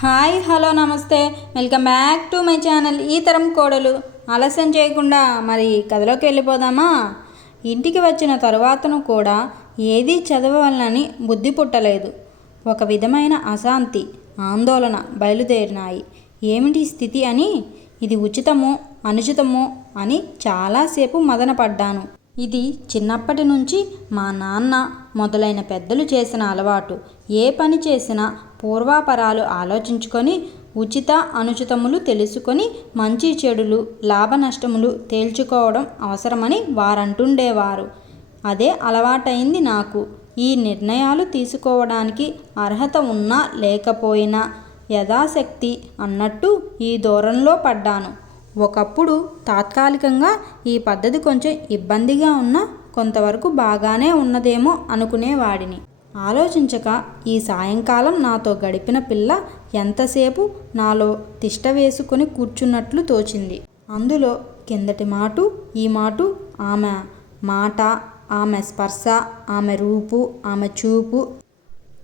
Hi hello నమస్తే. Welcome back to my channel ఈ తరం కోడలు. ఆలస్యం చేయకుండా మరి కథలోకి వెళ్ళిపోదామా? ఇంటికి వచ్చిన తరువాతను కూడా ఏదీ చదవాలని బుద్ధి పుట్టలేదు. ఒక విధమైన అశాంతి ఆందోళన బయలుదేరినాయి. ఏమిటి స్థితి అని? ఇది ఉచితము అనుచితము అని చాలాసేపు మదనపడ్డాను. ఇది చిన్నప్పటి నుంచి మా నాన్న మొదలైన పెద్దలు చేసిన అలవాటు. ఏ పని చేసినా పూర్వాపరాలు ఆలోచించుకొని ఉచిత అనుచితములు తెలుసుకొని మంచి చెడులు లాభ నష్టములు తేల్చుకోవడం అవసరమని వారంటుండేవారు. అదే అలవాటైంది నాకు. ఈ నిర్ణయాలు తీసుకోవడానికి అర్హత ఉన్నా లేకపోయినా యథాశక్తి అన్నట్టు ఈ దూరంలో పడ్డాను. ఒకప్పుడు తాత్కాలికంగా ఈ పద్ధతి కొంచెం ఇబ్బందిగా ఉన్నా కొంతవరకు బాగానే ఉన్నదేమో అనుకునేవాడిని. ఆలోచించక ఈ సాయంకాలం నాతో గడిపిన పిల్ల ఎంతసేపు నాలో తిష్ట వేసుకొని కూర్చున్నట్లు తోచింది. అందులో కిందటి మాటు ఈ మాటు ఆమె మాట ఆమె స్పర్శ ఆమె రూపు ఆమె చూపు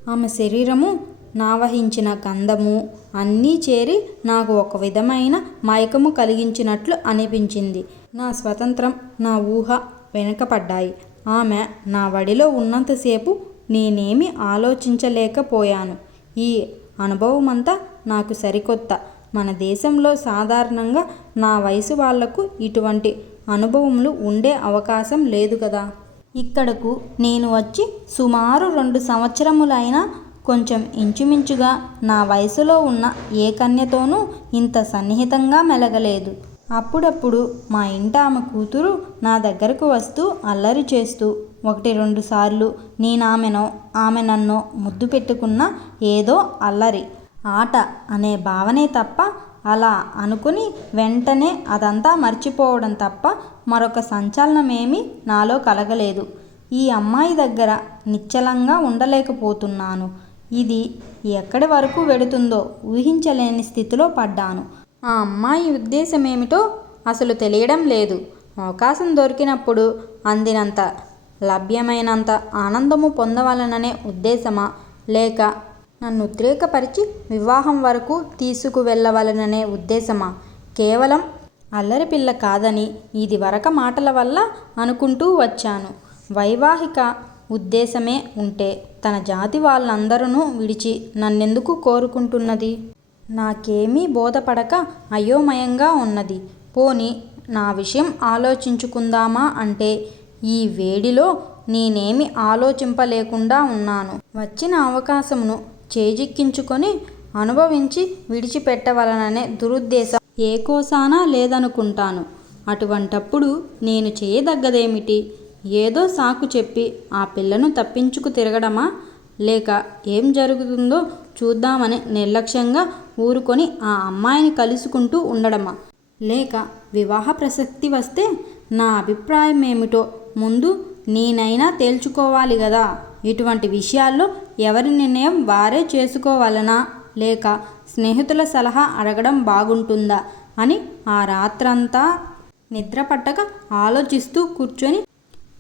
ఆమె శరీరము నావహించిన గంధము అన్నీ చేరి నాకు ఒక విధమైన మైకము కలిగించినట్లు అనిపించింది. నా స్వతంత్రం నా ఊహ వెనుకపడ్డాయి ఆమె నా వడిలో ఉన్నంతసేపు నేనేమి ఆలోచించలేకపోయాను. ఈ అనుభవమంతా నాకు సరికొత్త. మన దేశంలో సాధారణంగా నా వయసు వాళ్ళకు ఇటువంటి అనుభవములు ఉండే అవకాశం లేదు కదా. ఇక్కడకు నేను వచ్చి సుమారు రెండు సంవత్సరములైనా కొంచెం ఇంచుమించుగా నా వయసులో ఉన్న ఏ కన్యతోనూ ఇంత సన్నిహితంగా మెలగలేదు. అప్పుడప్పుడు మా ఇంట ఆమె కూతురు నా దగ్గరకు వస్తూ అల్లరి చేస్తూ ఒకటి రెండు సార్లు నేనామెనో ఆమె నన్నో ముద్దు పెట్టుకున్న ఏదో అల్లరి ఆట అనే భావనే తప్ప అలా అనుకుని వెంటనే అదంతా మర్చిపోవడం తప్ప మరొక సంచలనమేమీ నాలో కలగలేదు. ఈ అమ్మాయి దగ్గర నిశ్చలంగా ఉండలేకపోతున్నాను. ఇది ఎక్కడి వరకు వెడుతుందో ఊహించలేని స్థితిలో పడ్డాను. ఆ అమ్మాయి ఉద్దేశమేమిటో అసలు తెలియడం లేదు. అవకాశం దొరికినప్పుడు అందినంత లభ్యమైనంత ఆనందము పొందవలననే ఉద్దేశమా? లేక నన్ను ఉద్రేకపరిచి వివాహం వరకు తీసుకువెళ్ళవలననే ఉద్దేశమా? కేవలం అల్లరి పిల్ల కాదని ఇది వరక మాటల వల్ల అనుకుంటూ వచ్చాను. వైవాహిక ఉద్దేశమే ఉంటే తన జాతి వాళ్ళందరూ విడిచి నన్నెందుకు కోరుకుంటున్నది? నాకేమీ బోధపడక అయోమయంగా ఉన్నది. పోని నా విషయం ఆలోచించుకుందామా అంటే ఈ వేడిలో నేనేమి ఆలోచింపలేకుండా ఉన్నాను. వచ్చిన అవకాశమును చేజిక్కించుకొని అనుభవించి విడిచిపెట్టవలననే దురుద్దేశం ఏ కోసానా లేదనుకుంటాను. అటువంటప్పుడు నేను చేయదగ్గదేమిటి? ఏదో సాకు చెప్పి ఆ పిల్లను తప్పించుకు తిరగడమా? లేక ఏం జరుగుతుందో చూద్దామని నిర్లక్ష్యంగా ఊరుకొని ఆ అమ్మాయిని కలుసుకుంటూ ఉండడమా? లేక వివాహ ప్రసక్తి వస్తే నా అభిప్రాయం ఏమిటో ముందు నేనైనా తేల్చుకోవాలి కదా ఇటువంటి విషయాల్లో ఎవరి నిర్ణయం వారే చేసుకోవాలనా? లేక స్నేహితుల సలహా అడగడం బాగుంటుందా? అని ఆ రాత్రంతా నిద్ర పట్టక ఆలోచిస్తూ కూర్చొని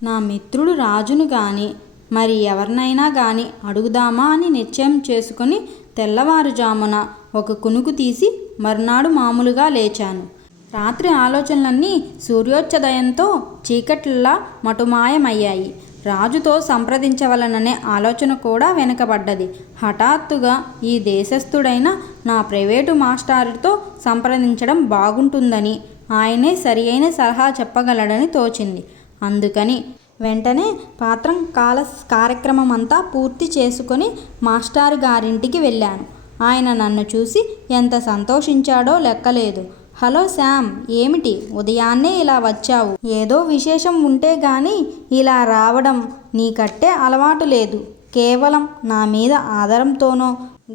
నా మిత్రుడు రాజును కానీ మరి ఎవరినైనా కానీ అడుగుదామా అని నిశ్చయం చేసుకుని తెల్లవారుజామున ఒక కునుకు తీసి మర్నాడు మామూలుగా లేచాను. రాత్రి ఆలోచనలన్నీ సూర్యోచ్చదయంతో చీకట్లలా మటుమాయమయ్యాయి. రాజుతో సంప్రదించవలననే ఆలోచన కూడా వెనుకబడ్డది. హఠాత్తుగా ఈ దేశస్థుడైన నా ప్రైవేటు మాస్టారుతో సంప్రదించడం బాగుంటుందని ఆయనే సరియైన సలహా చెప్పగలడని తోచింది. అందుకని వెంటనే పాత్రం కాల కార్యక్రమం అంతా పూర్తి చేసుకొని మాస్టారు గారింటికి వెళ్ళాను. ఆయన నన్ను చూసి ఎంత సంతోషించాడో లెక్కలేదు. హలో శామ్ ఏమిటి? ఉదయాన్నే ఇలా వచ్చావు? ఏదో విశేషం ఉంటే గాని ఇలా రావడం నీకట్టే అలవాటు లేదు. కేవలం నా మీద ఆదరంతోనో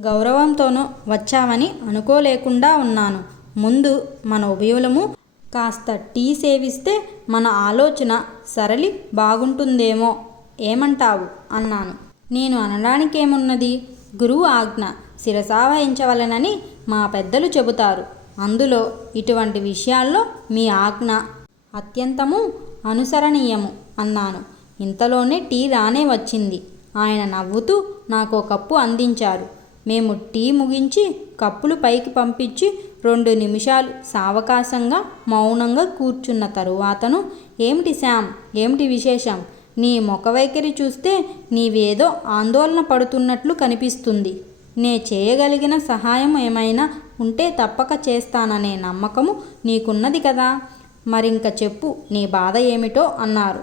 గౌరవంతోనో వచ్చావని అనుకోలేకుండా ఉన్నాను. ముందు మన ఉభయులము కాస్త టీ సేవిస్తే మన ఆలోచన సరళి బాగుంటుందేమో ఏమంటావు? అన్నాను. నేను అనడానికేమున్నది? గురువు ఆజ్ఞ శిరసావహించవలనని మా పెద్దలు చెబుతారు. అందులో ఇటువంటి విషయాల్లో మీ ఆజ్ఞ అత్యంతము అనుసరణీయము అన్నాను. ఇంతలోనే టీ రానే వచ్చింది. ఆయన నవ్వుతూ నాకు కప్పు అందించారు. మేము టీ ముగించి కప్పులు పైకి పంపించి రెండు నిమిషాలు సావకాశంగా మౌనంగా కూర్చున్న తరువాతను ఏమిటి శామ్ ఏమిటి విశేషం? నీ ముఖ వైఖరి చూస్తే నీవేదో ఆందోళన పడుతున్నట్లు కనిపిస్తుంది. నే చేయగలిగిన సహాయం ఏమైనా ఉంటే తప్పక చేస్తాననే నమ్మకము నీకున్నది కదా? మరింక చెప్పు నీ బాధ ఏమిటో అన్నారు.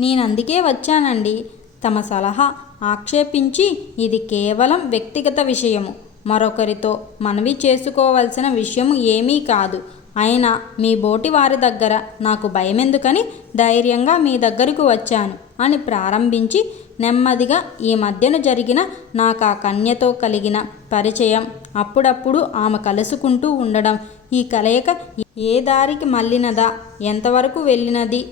నేనందుకే వచ్చానండి. తమ సలహా ఆక్షేపించి ఇది కేవలం వ్యక్తిగత విషయము. మరొకరితో మనవి చేసుకోవలసిన విషయం ఏమీ కాదు. అయినా మీ బోటి వారి దగ్గర నాకు భయమెందుకని ధైర్యంగా మీ దగ్గరకు వచ్చాను అని ప్రారంభించి నెమ్మదిగా ఈ మధ్యన జరిగిన నాకు ఆ కన్యతో కలిగిన పరిచయం అప్పుడప్పుడు ఆమె కలుసుకుంటూ ఉండడం ఈ కలయిక ఏ దారికి మళ్ళినదా ఎంతవరకు వెళ్ళినది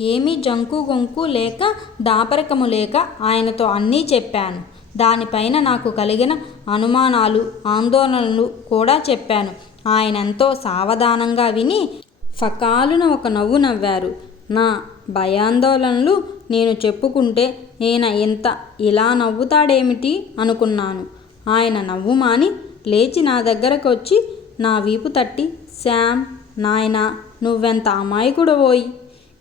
ఏమీ జంకు గొంకు లేక దాపరికము లేక ఆయనతో అన్నీ చెప్పాను. దానిపైన నాకు కలిగిన అనుమానాలు ఆందోళనలు కూడా చెప్పాను. ఆయన ఎంతో సావధానంగా విని ఫకాలున ఒక నవ్వు నవ్వారు. నా భయాందోళనలు నేను చెప్పుకుంటే ఈయన ఇంత ఇలా నవ్వుతాడేమిటి అనుకున్నాను. ఆయన నవ్వు మాని లేచి నా దగ్గరకు వచ్చి నా వీపు తట్టి శామ్ నాయనా నువ్వెంత అమాయకుడవోయి?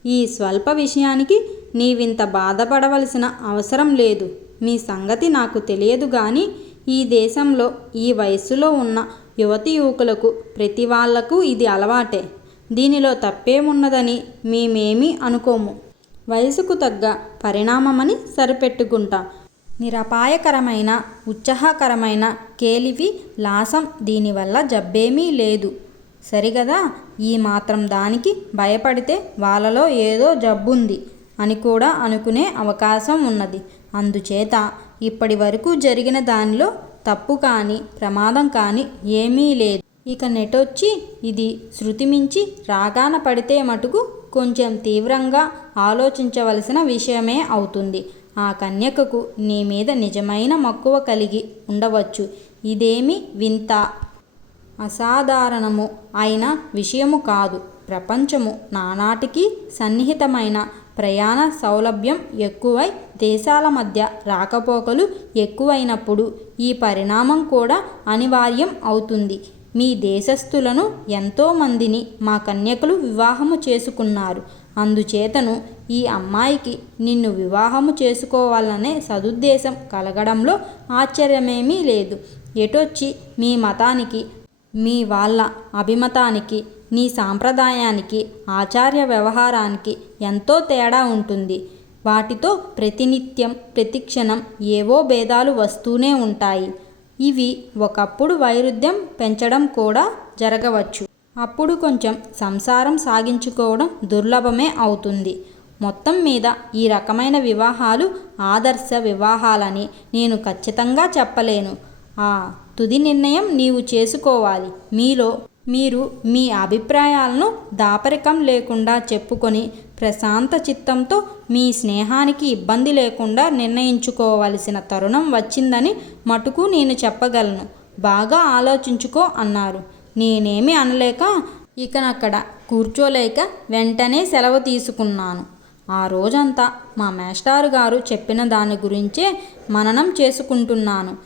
ఈ స్వల్ప విషయానికి నీవింత బాధపడవలసిన అవసరం లేదు. మీ సంగతి నాకు తెలియదు కానీ ఈ దేశంలో ఈ వయస్సులో ఉన్న యువతి యువకులకు ప్రతి వాళ్ళకు ఇది అలవాటే. దీనిలో తప్పేమున్నదని మేమేమీ అనుకోము. వయసుకు తగ్గ పరిణామమని సరిపెట్టుకుంటాం. నిరపాయకరమైన ఉత్సాహకరమైన కేలివి లాసం దీనివల్ల జబ్బేమీ లేదు. సరిగదా? ఈ మాత్రం దానికి భయపడితే వాళ్ళలో ఏదో జబ్బుంది అని కూడా అనుకునే అవకాశం ఉన్నది. అందుచేత ఇప్పటి వరకు జరిగిన దానిలో తప్పు కానీ ప్రమాదం కానీ ఏమీ లేదు. ఇక నెటొచ్చి ఇది శృతిమించి రాగాన పడితే మటుకు కొంచెం తీవ్రంగా ఆలోచించవలసిన విషయమే అవుతుంది. ఆ కన్యకకు నీ మీద నిజమైన మక్కువ కలిగి ఉండవచ్చు. ఇదేమి వింత అసాధారణము అయిన విషయము కాదు. ప్రపంచము నానాటికి సన్నిహితమైన ప్రయాణ సౌలభ్యం ఎక్కువై దేశాల మధ్య రాకపోకలు ఎక్కువైనప్పుడు ఈ పరిణామం కూడా అనివార్యం అవుతుంది. మీ దేశస్థులను ఎంతోమందిని మా కన్యకులు వివాహము చేసుకున్నారు. అందుచేతను ఈ అమ్మాయికి నిన్ను వివాహము చేసుకోవాలనే సదుద్దేశం కలగడంలో ఆశ్చర్యమేమీ లేదు. ఎటొచ్చి మీ మతానికి మీ వాళ్ళ అభిమతానికి నీ సాంప్రదాయానికి ఆచార్య వ్యవహారానికి ఎంతో తేడా ఉంటుంది. వాటితో ప్రతినిత్యం ప్రతిక్షణం ఏవో భేదాలు వస్తూనే ఉంటాయి. ఇవి ఒకప్పుడు వైరుధ్యం పెంచడం కూడా జరగవచ్చు. అప్పుడు కొంచెం సంసారం సాగించుకోవడం దుర్లభమే అవుతుంది. మొత్తం మీద ఈ రకమైన వివాహాలు ఆదర్శ వివాహాలని నేను ఖచ్చితంగా చెప్పలేను. ఆ తుది నిర్ణయం నీవు చేసుకోవాలి. మీలో మీరు మీ అభిప్రాయాలను దాపరికం లేకుండా చెప్పుకొని ప్రశాంత చిత్తంతో మీ స్నేహానికి ఇబ్బంది లేకుండా నిర్ణయించుకోవలసిన తరుణం వచ్చిందని మటుకు నేను చెప్పగలను. బాగా ఆలోచించుకో అన్నారు. నేనేమి అనలేక ఇకనక్కడ కూర్చోలేక వెంటనే సెలవు తీసుకున్నాను. ఆ రోజంతా మా మేస్టారు గారు చెప్పిన దాని గురించే మననం చేసుకుంటున్నాను.